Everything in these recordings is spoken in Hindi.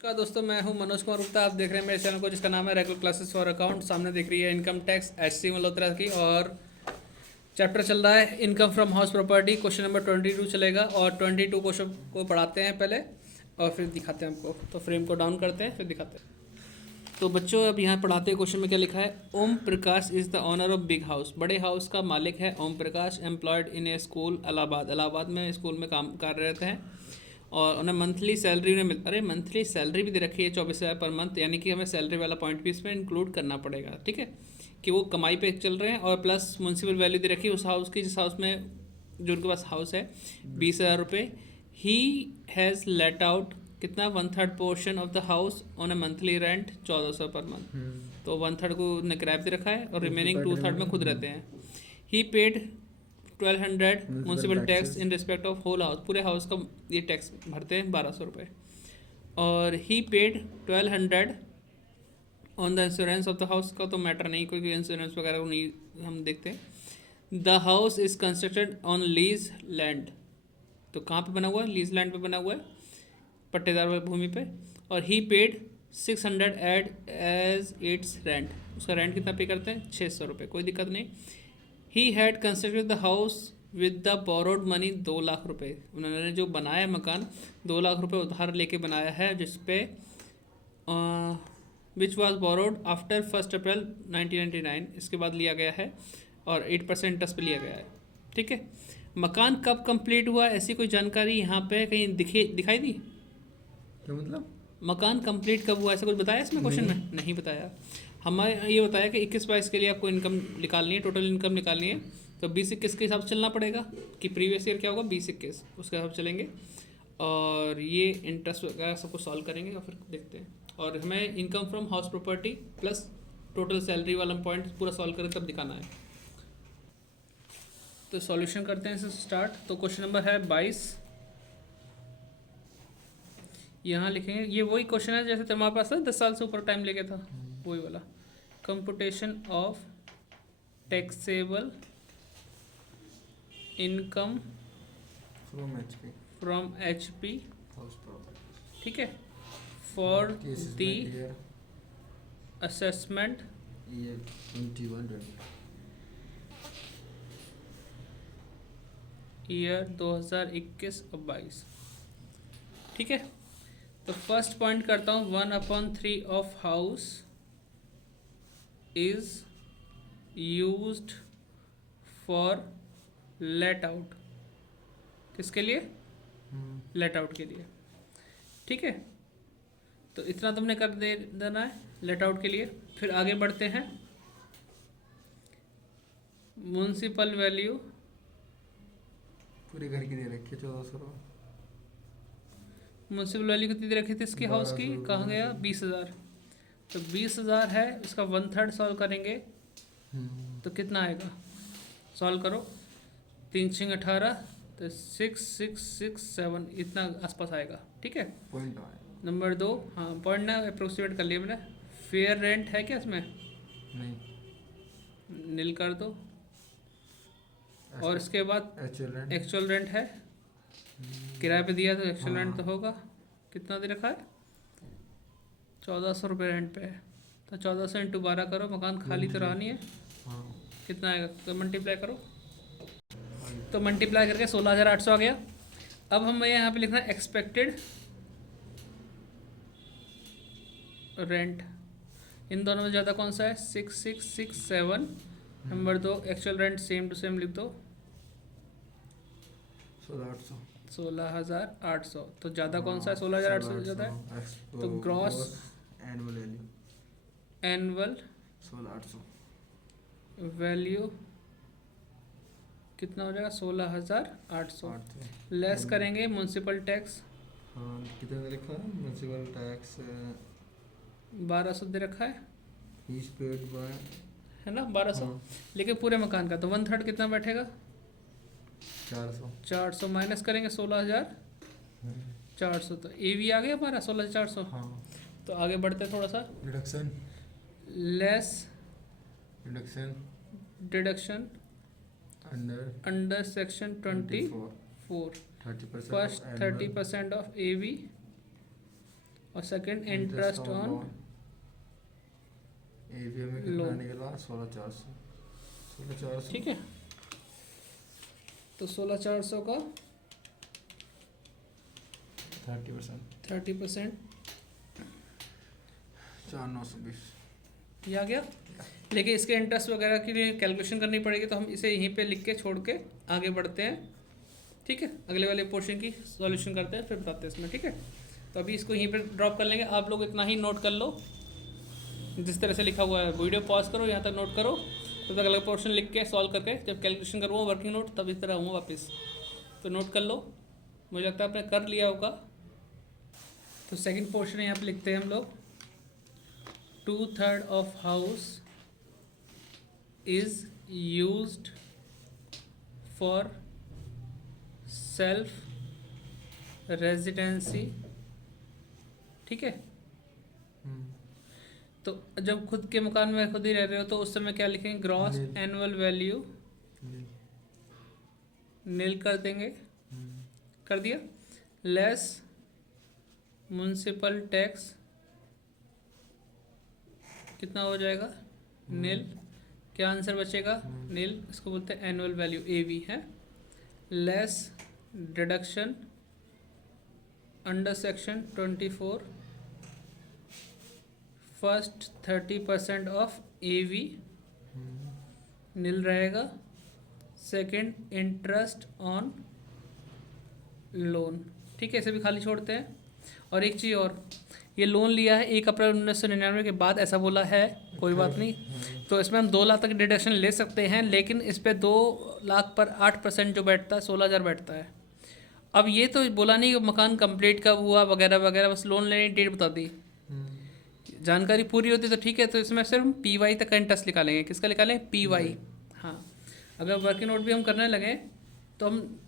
नमस्कार दोस्तों, मैं हूं मनोज कुमार गुप्ता। आप देख रहे हैं मेरे चैनल को जिसका नाम है रेगुलर क्लासेस फॉर अकाउंट। सामने दिख रही है इनकम टैक्स HC मल्होत्रा की, और चैप्टर चल रहा है income from house property. Question number 22 चलेगा और 22 क्वेश्चन को पढ़ाते हैं पहले और फिर दिखाते हैं आपको। तो फ्रेम को डाउन करते हैं फिर दिखाते हैं। तो बच्चों, अब यहाँ पढ़ाते हैं। क्वेश्चन में क्या लिखा है? Om Prakash is the owner of big house. बड़े हाउस का मालिक है Om Prakash. Employed in a school Allahabad. Allahabad में स्कूल में काम कार्यरत हैं और उन्हें मंथली सैलरी उन्हें अरे मंथली सैलरी भी दे रखी है 24,000 पर मंथ, यानी कि हमें सैलरी वाला पॉइंट भी इसमें इंक्लूड करना पड़ेगा। ठीक है, कि वो कमाई पे चल रहे हैं और प्लस म्यूनसिपल वैल्यू दे रखी है उस हाउस की, जिस हाउस में जो उनके पास हाउस है 20,000 रुपये। ही हैज़ लेट आउट कितना 1/3 portion of the house on A monthly rent 1400 per month. तो 1/3 को उन्हें किराए पे रखा है और रिमेनिंग 2/3 में खुद रहते हैं। He paid 1200 municipal tax in respect of whole house. पूरे हाउस का ये टैक्स भरते हैं 1200 रुपये। और he paid 1200 on the insurance of the house का तो मैटर नहीं, क्योंकि इंश्योरेंस वगैरह को नहीं हम देखते। The house is constructed on lease land. तो कहाँ पे बना हुआ है? लीज लैंड पे बना हुआ है, पट्टेदार भूमि पे। और he paid 600 add as its rent. उसका रेंट कितना पे करते हैं? 600 रुपये। कोई दिक्कत नहीं। He had constructed the house with the borrowed money 2 lakh रुपये। उन्होंने जो बनाया मकान 2 लाख रुपये उधार लेके बनाया है, जिसपे विच वॉज बोरोड आफ्टर 1 अप्रैल 1999। इसके बाद लिया गया है और 8% इंटरेस्ट पे लिया गया है। ठीक है, मकान कब कंप्लीट हुआ, ऐसी कोई जानकारी यहाँ पे कहीं दिखाई दी? क्या मतलब? मकान कंप्लीट कब हुआ, ऐसा कुछ बताया इसमें क्वेश्चन में? नहीं बताया। हमें ये बताया कि 21-22 के लिए आपको इनकम निकालनी है, टोटल इनकम निकालनी है। तो 20-21 के हिसाब से चलना पड़ेगा कि प्रीवियस ईयर क्या होगा, 20-21 उसके हिसाब से चलेंगे। और ये इंटरेस्ट वगैरह सब कुछ सॉल्व करेंगे और फिर देखते हैं। और हमें income from house property plus total salary वाला पॉइंट पूरा सॉल्व करें तब दिखाना है। तो सॉल्यूशन करते हैं इसे स्टार्ट। तो क्वेश्चन नंबर है 22। यहाँ लिखेंगे, ये वही क्वेश्चन है जैसे तुम्हारे पास था 10 साल से ऊपर टाइम लेके था, वही वाला। Computation of taxable income from HP। ठीक है, फॉर द असेसमेंट ईयर 2021 और 22। ठीक है, तो फर्स्ट पॉइंट करता हूँ। 1/3 of house is used for let out. किसके लिए? लेट आउट के लिए। ठीक है, तो इतना तुमने कर देना है लेट आउट के लिए। फिर आगे बढ़ते हैं। म्यूनसिपल वैल्यू पूरे घर की दे रखी है 1400। म्यूनसिपल वैल्यू कितनी दे रखी थी इसकी हाउस की? कहाँ गया? 20,000। तो 20,000 है, इसका 1/3 सॉल्व करेंगे तो कितना आएगा? सॉल्व करो। 3×6 18, तो 6,667 इतना आसपास आएगा। ठीक है, पॉइंट नंबर 2। हाँ, पॉइंट ना अप्रोक्सीमेट कर लिया मैंने। फेयर रेंट है क्या इसमें? नहीं, नील कर दो। और इसके बाद एक्चुअल रेंट है, किराए पे दिया तो एक्चुअल रेंट तो होगा। कितना दे रखा है? 1400 रुपये रेंट पे है। तो 1400 × 12 करो, मकान खाली तो रहा नहीं है। कितना आएगा? तो मल्टीप्लाई करो। तो मल्टीप्लाई करके 16,800 आ गया। अब हमें यहाँ पे लिखना है एक्सपेक्टेड रेंट। इन दोनों में ज़्यादा कौन सा है? 6,667। Number 2 actual rent same to same लिख दो, 16,800। तो ज़्यादा कौन सा है? 16,800 से ज़्यादा है। तो ग्रॉस एनुअल 16,800 वैल्यू कितना हो जाएगा? 16,800। लेस करेंगे म्यूनसिपल टैक्स। हाँ, कितना दे रखा है? म्यूनसिपल टैक्स 1200 दे रखा है, इज पेड बाय, है ना? 1200। लेकिन पूरे मकान का तो 1/3 कितना बैठेगा? 400 माइनस करेंगे 16,400। तो AV आ गया हमारा 16,400। तो आगे बढ़ते थोड़ा सा। Deduction deduction under section 24 first 30% of AV और सेकंड इंटरेस्ट ऑन AVM में कितना लोन। निकला? 16,400। ठीक है, तो 16,400 का 30%। 30%, 4,920। ये आ गया। लेकिन इसके इंटरेस्ट वगैरह के लिए कैलकुलेशन करनी पड़ेगी, तो हम इसे यहीं पे लिख के छोड़ के आगे बढ़ते हैं। ठीक है, अगले वाले पोर्शन की सॉल्यूशन करते हैं, फिर बताते हैं इसमें। ठीक है, तो अभी इसको यहीं पे ड्रॉप कर लेंगे। आप लोग इतना ही नोट कर लो जिस तरह से लिखा हुआ है। वीडियो पॉज करो, यहाँ तक नोट करो, तब तक अगला पोर्शन लिख के सॉल्व करके जब कैलकुलेशन करूँगा वर्किंग नोट, तब इस तरह आऊँगा वापस। तो नोट कर लो, मुझे लगता है आपने कर लिया होगा। तो सेकंड पोर्शन यहाँ पे लिखते हैं हम लोग, 2/3 of house is used for self residency. ठीक है, तो जब खुद के मकान में खुद ही रह रहे हो तो उस समय क्या लिखेंगे? Gross Nil। एनुअल वैल्यू नील कर देंगे। कर दिया। लेस म्युनिसिपल टैक्स कितना हो जाएगा? नील। क्या आंसर बचेगा? नील। इसको बोलते हैं एनुअल वैल्यू, AV है। Less deduction under section 24 first 30% of AV नील रहेगा। Second interest on loan. ठीक है, इसे भी खाली छोड़ते हैं। और एक चीज़ और, ये लोन लिया है 1 अप्रैल 1999 के बाद, ऐसा बोला है, कोई बात नहीं। तो इसमें हम 2 लाख तक डिडक्शन ले सकते हैं, लेकिन इस पर 2 लाख पर 8% जो बैठता है 16,000 बैठता है। अब ये तो बोला नहीं कि मकान कंप्लीट कब हुआ वगैरह वगैरह, बस लोन लेने की डेट बता दी। जानकारी पूरी होती तो ठीक है, तो इसमें सिर्फ हम PY तक का इंटरेस्ट निकालेंगे। किसका निकालें? PY। हाँ, अगर वर्किंग नोट भी हम करने लगे तो हम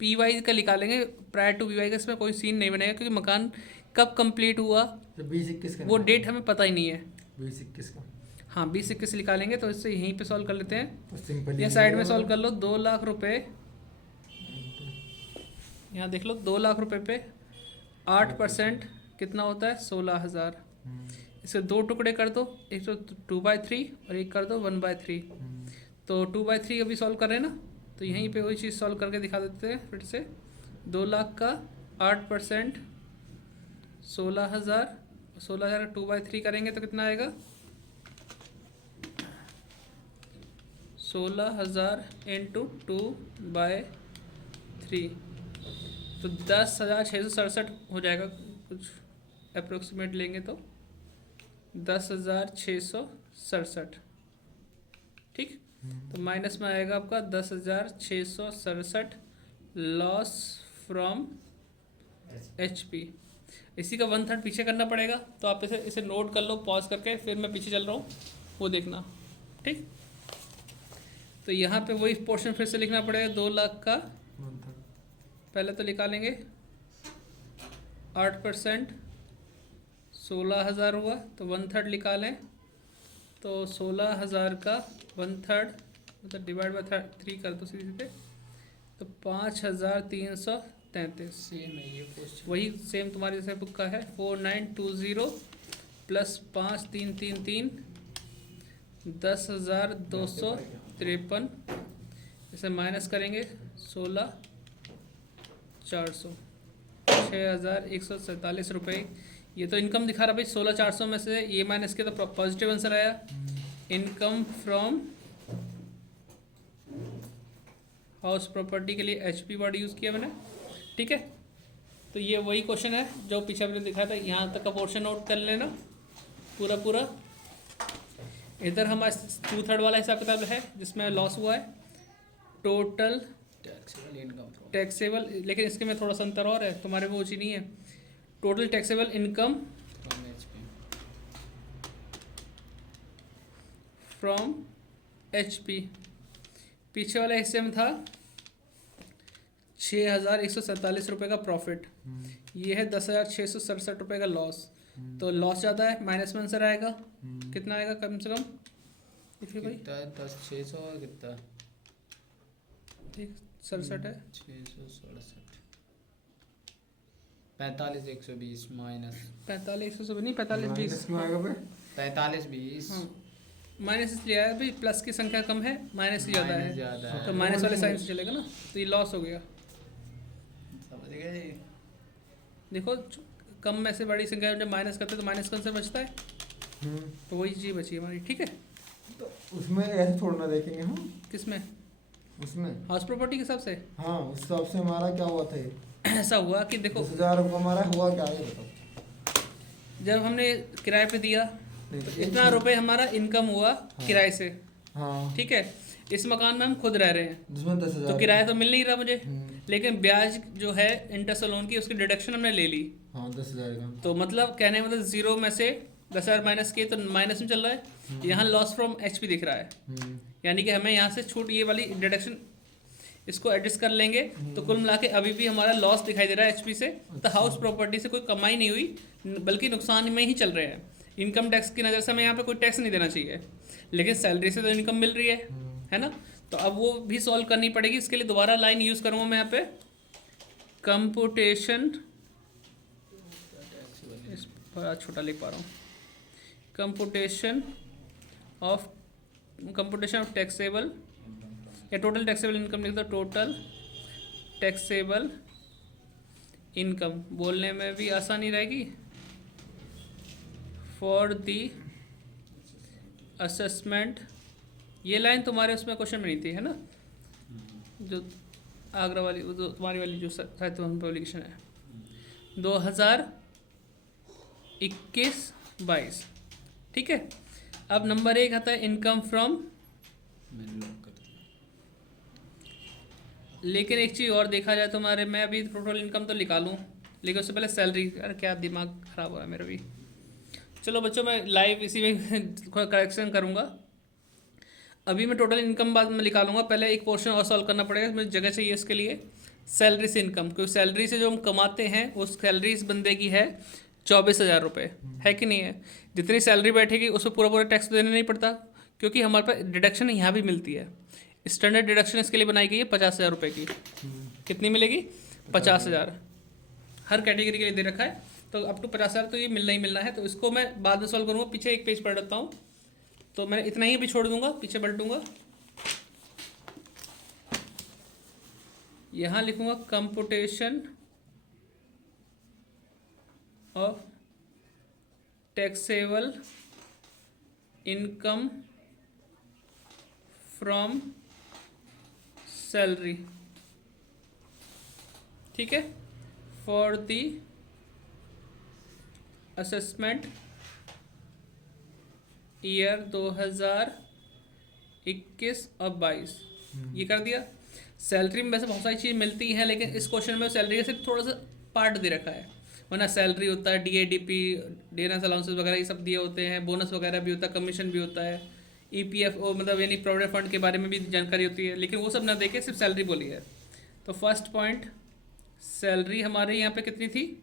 PY का निकालेंगे, प्रायर टू PY का इसमें कोई सीन नहीं बनेगा, क्योंकि मकान कब कंप्लीट हुआ तो 20-21 का वो डेट हमें पता ही नहीं है। 20-21 का। हाँ, 20-21 निकालेंगे, तो इससे यहीं पे सॉल्व कर लेते हैं। तो सिंपल या साइड में सॉल्व कर लो। 2 लाख रुपए, यहाँ देख लो, 2 लाख रुपए पे 8% कितना होता है? 16,000। इसे 2 टुकड़े कर दो, एक तो 2/3 और एक कर दो 1/3। तो 2/3 अभी सॉल्व कर रहे हैं ना, तो यहीं पे वही चीज़ सॉल्व करके दिखा देते हैं फिर से। 2 लाख का 8% 16,000, 16,000 का 2/3 करेंगे तो कितना आएगा? 16,000 इंटू 2/3, तो 10,667 हो जाएगा। कुछ अप्रोक्सीमेट लेंगे तो 10,667। ठीक, तो माइनस में आएगा आपका 10,667 लॉस फ्रॉम HP। इसी का 1/3 पीछे करना पड़ेगा, तो आप इसे नोट कर लो पॉज करके, फिर मैं पीछे चल रहा हूँ, वो देखना। ठीक, तो यहाँ पे वही पोर्शन फिर से लिखना पड़ेगा। 2 लाख का पहले तो निकालेंगे 8%, 16,000 हुआ, तो 1/3 निकालें, तो 16,000 का 1/3 मतलब डिवाइड बाई 3 कर दो सीधे सीधे, तो 5,333। सेम है ये क्वेश्चन। वही सेम तुम्हारे जैसे बुक का है। 4920 प्लस 5,333 10,253। इसे माइनस करेंगे 16,400, 6,147 रुपये। ये तो इनकम दिखा रहा भाई 16,400 में से ये माइनस किया तो पॉजिटिव आंसर आया। इनकम फ्रॉम हाउस प्रॉपर्टी के लिए HP वर्ड यूज़ किया मैंने। ठीक है, तो ये वही क्वेश्चन है जो पीछे मैंने दिखाया था। यहाँ तक का पोर्शन नोट कर लेना पूरा पूरा। इधर हमारा 2/3 वाला हिसाब किताब है जिसमें लॉस हुआ है। Total taxable income from taxable, लेकिन इसके में थोड़ा सा अंतर और है, तुम्हारे वो चीज़ नहीं है। Total taxable income from HP। पीछे वाले हिस्से में था 6,147 रुपये का प्रॉफिट, ये है 10,667 रुपये का लॉस। तो लॉस ज़्यादा है, माइनस में आंसर आएगा। कितना आएगा कम से कम? देखिए भाई, कितना है? 10,600 और कितना? 67 है। 667। 45,120 माइनस 45 से नहीं, 45 माइनस 20। क्यों आएगा भाई? 45,20 हाँ, माइनस इसलिए आया भाई, प्लस की संख्या कम है, माइनस ज़्यादा माइनस है, ज़्यादा तो है। माइनस वाले साइन से चलेगा ना, तो ये लॉस हो गया। समझ गए? देखो कम में से बड़ी संख्या जब माइनस करते हैं तो माइनस कौन से बचता है, तो वही चीज़ बची हमारी। ठीक है, तो उसमें ऐसे थोड़ा ना देखेंगे हम, किसमें? उसमें हाउस प्रॉपर्टी के हिसाब से। हाँ उस हिसाब से हमारा क्या हुआ था ये? ऐसा हुआ कि देखो 10,000 रुपये हमारा हुआ क्या है बताओ? जब हमने किराए पे दिया नहीं, तो तो एक इतना मिनट। रुपए हमारा इनकम हुआ किराए से। हाँ ठीक है, इस मकान में हम खुद रह रहे हैं, जिसमें 10,000 तो किराया तो मिल नहीं रहा मुझे, हम्म। लेकिन ब्याज जो है इंटरेस्ट लोन की उसकी डिडक्शन हमने ले ली। हाँ 10,000 का। तो मतलब कहने का मतलब जीरो में से 10,000 माइनस किए तो माइनस में चल रहा है। यहाँ लॉस फ्रॉम एचपी दिख रहा है, यानी कि हमें यहाँ से छूट, ये वाली डिडक्शन इसको एडजस्ट कर लेंगे तो कुल मिला के अभी भी हमारा लॉस दिखाई दे रहा है एचपी से। तो हाउस प्रॉपर्टी से कोई कमाई नहीं हुई, बल्कि नुकसान में ही चल रहे हैं। इनकम टैक्स की नज़र से हमें यहाँ पे कोई टैक्स नहीं देना चाहिए, लेकिन सैलरी से तो इनकम मिल रही है ना। तो अब वो भी सॉल्व करनी पड़ेगी। इसके लिए दोबारा लाइन यूज़ करूँगा मैं यहाँ पे, कंपुटेशन, इस बड़ा छोटा लिख पा रहा हूँ, कंपुटेशन ऑफ टैक्सेबल या टोटल टैक्सेबल इनकम लिख दो, टोटल टैक्सेबल इनकम, बोलने में भी आसानी रहेगी, फॉर दी असेसमेंट। ये लाइन तुम्हारे उसमें क्वेश्चन में नहीं थी, है ना, जो आगरा वाली, वो जो तुम्हारी वाली जो साहित्य पब्लिकेशन है 2021-22। ठीक है, अब नंबर 1 आता है इनकम फ्रॉम, मैंने लॉक कर दिया। लेकिन एक चीज़ और देखा जाए तो हमारे, मैं अभी टोटल इनकम तो निकालूं, लेकिन उससे पहले सैलरी, अरे क्या दिमाग ख़राब हो रहा है मेरा भी। चलो बच्चों, मैं लाइव इसी में थोड़ा करेक्शन करूँगा। अभी मैं टोटल इनकम बाद में निकालूंगा, पहले एक पोर्शन और सॉल्व करना पड़ेगा, मुझे जगह चाहिए इसके लिए। सैलरी से इनकम, क्योंकि सैलरी से जो हम कमाते हैं उस सैलरी इस बंदे की है 24,000 रुपये, है कि नहीं है। जितनी सैलरी बैठेगी उसमें पूरा टैक्स देना नहीं पड़ता, क्योंकि हमारे पास डिडक्शन यहाँ भी मिलती है। स्टैंडर्ड डिडक्शन इसके लिए बनाई गई है 50,000 रुपये की। कितनी मिलेगी? 50,000 हर कैटेगरी के लिए दे रखा है, तो अप टू 50,000 तो ये मिलना ही मिलना है। तो इसको मैं बाद में सॉल्व करूँगा, पीछे एक पेज पढ़ लेता हूँ, तो मैं इतना ही भी छोड़ दूंगा, पीछे पलटूंगा, यहाँ लिखूंगा computation of taxable income from salary. ठीक है, फॉर द असेसमेंट ईयर 2021 और 22। ये कर दिया। सैलरी में वैसे बहुत सारी चीज़ मिलती हैं, लेकिन इस क्वेश्चन में सैलरी का सिर्फ थोड़ा सा पार्ट दे रखा है, वरना सैलरी होता है, DADP, डियरेंस अलाउंसेस वगैरह ये सब दिए होते हैं, बोनस वगैरह भी होता है, कमीशन भी होता है, EPFO मतलब यानी प्रोविडेंट फंड के बारे में भी जानकारी होती है, लेकिन वो सब ना देके सिर्फ सैलरी बोली है। तो फर्स्ट पॉइंट, सैलरी हमारे यहाँ पे कितनी थी?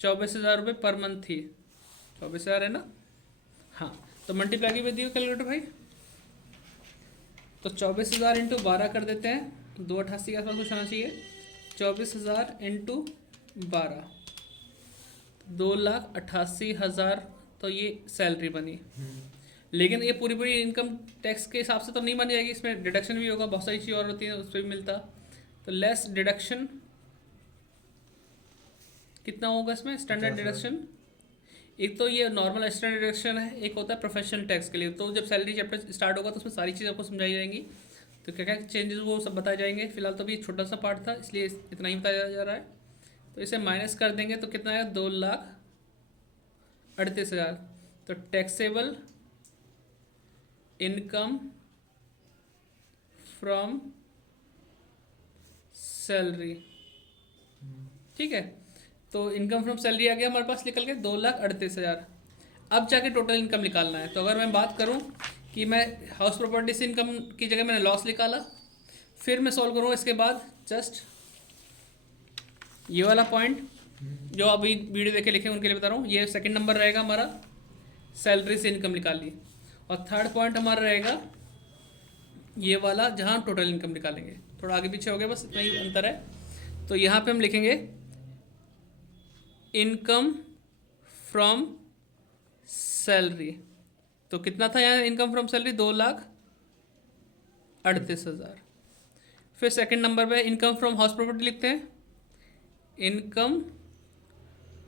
24,000 रुपये पर मंथ थी। 24,000 है ना, हाँ। तो मल्टीप्लाई की विधि कैलकुलेटर भाई, तो 24,000 इंटू 12 कर देते हैं, 288 के आसपास कुछ आना चाहिए। 24,000 इंटू 12, 2,88,000, तो ये सैलरी बनी। लेकिन ये पूरी पूरी इनकम टैक्स के हिसाब से तो नहीं बन जाएगी, इसमें डिडक्शन भी होगा, बहुत सारी चीज़ और होती है, उस पर भी मिलता। तो लेस डिडक्शन कितना होगा इसमें? स्टैंडर्ड डिडक्शन, एक तो ये नॉर्मल स्टैंडर्ड डिडक्शन है, एक होता है प्रोफेशनल टैक्स के लिए। तो जब सैलरी चैप्टर स्टार्ट होगा तो उसमें सारी चीज़ आपको समझाई जाएंगी, तो क्या क्या चेंजेस वो सब बताए जाएंगे। फिलहाल तो भी छोटा सा पार्ट था, इसलिए इतना ही बताया जा रहा है। तो इसे माइनस कर देंगे तो कितना है? 2,38,000। तो टैक्सेबल इनकम फ्रॉम सैलरी, ठीक है। तो इनकम फ्रॉम सैलरी आ गया हमारे पास निकल के 2,38,000। अब जाके टोटल इनकम निकालना है। तो अगर मैं बात करूं कि मैं हाउस प्रॉपर्टी से इनकम की जगह मैंने लॉस निकाला, फिर मैं सॉल्व करूँगा इसके बाद जस्ट ये वाला पॉइंट जो अभी वीडियो देखे लिखे उनके लिए बता रहा हूँ। ये सेकंड नंबर रहेगा हमारा, सैलरी से इनकम निकाल ली। और थर्ड पॉइंट हमारा रहेगा ये वाला, जहाँ टोटल इनकम निकालेंगे। थोड़ा आगे पीछे हो गया, बस इतना ही अंतर है। तो यहाँ पे हम लिखेंगे इनकम फ्रॉम सैलरी, तो कितना था यहाँ इनकम फ्रॉम सैलरी? 2,38,000। फिर सेकंड नंबर पे इनकम फ्रॉम हाउस प्रॉपर्टी लिखते हैं, इनकम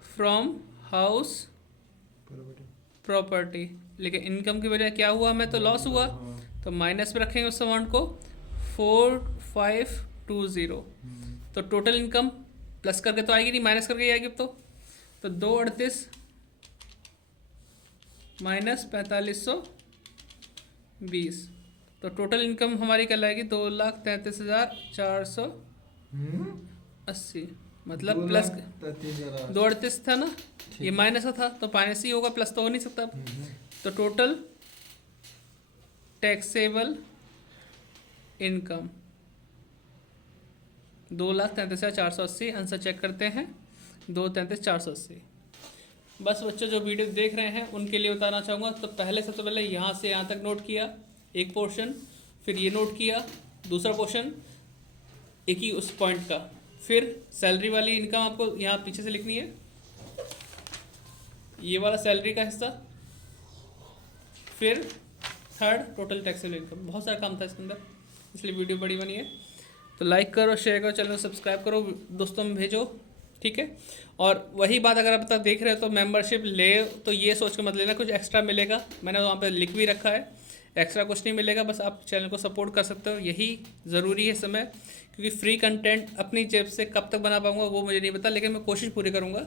फ्रॉम हाउस प्रॉपर्टी, लेकिन इनकम की वजह क्या हुआ? हमें तो लॉस हुआ, तो माइनस में रखेंगे उस अमाउंट को 4520। तो टोटल इनकम प्लस करके तो आएगी नहीं, माइनस करके आएगी। तो 238 माइनस 4520, तो टोटल इनकम हमारी क्या लाएगी? 2,33,480, मतलब प्लस 238 था ना, ये माइनस का था तो माइनस ही होगा, प्लस तो हो नहीं सकता। तो total taxable income 2,33,480। Answer check करते हैं, 2,33,480। बस बच्चों जो वीडियो देख रहे हैं उनके लिए बताना चाहूँगा, तो पहले सबसे पहले यहाँ से यहाँ तक नोट किया एक पोर्शन, फिर ये नोट किया दूसरा पोर्शन एक ही उस पॉइंट का, फिर सैलरी वाली इनकम आपको यहाँ पीछे से लिखनी है, ये वाला सैलरी का हिस्सा, फिर थर्ड टोटल टैक्सेबल इनकम। बहुत सारा काम था इसके अंदर, इसलिए वीडियो बड़ी बनी है। तो लाइक करो, शेयर करो, चैनल को सब्सक्राइब करो, दोस्तों में भेजो, ठीक है। और वही बात अगर आप तक देख रहे हो तो मेंबरशिप ले, तो ये सोच के मत लेना कुछ एक्स्ट्रा मिलेगा, मैंने वहाँ पे लिख भी रखा है, एक्स्ट्रा कुछ नहीं मिलेगा, बस आप चैनल को सपोर्ट कर सकते हो, यही ज़रूरी है समय, क्योंकि फ्री कंटेंट अपनी जेब से कब तक बना पाऊँगा वो मुझे नहीं पता, लेकिन मैं कोशिश पूरी करूँगा,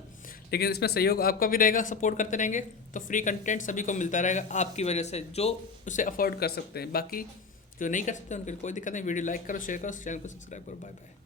लेकिन इसमें सहयोग आपका भी रहेगा, सपोर्ट करते रहेंगे तो फ्री कंटेंट सभी को मिलता रहेगा आपकी वजह से, जो उसे अफोर्ड कर सकते हैं। बाकी जो नहीं कर सकते उनके लिए कोई दिक्कत नहीं। वीडियो लाइक करो, शेयर करो, चैनल को सब्सक्राइब करो। Bye bye.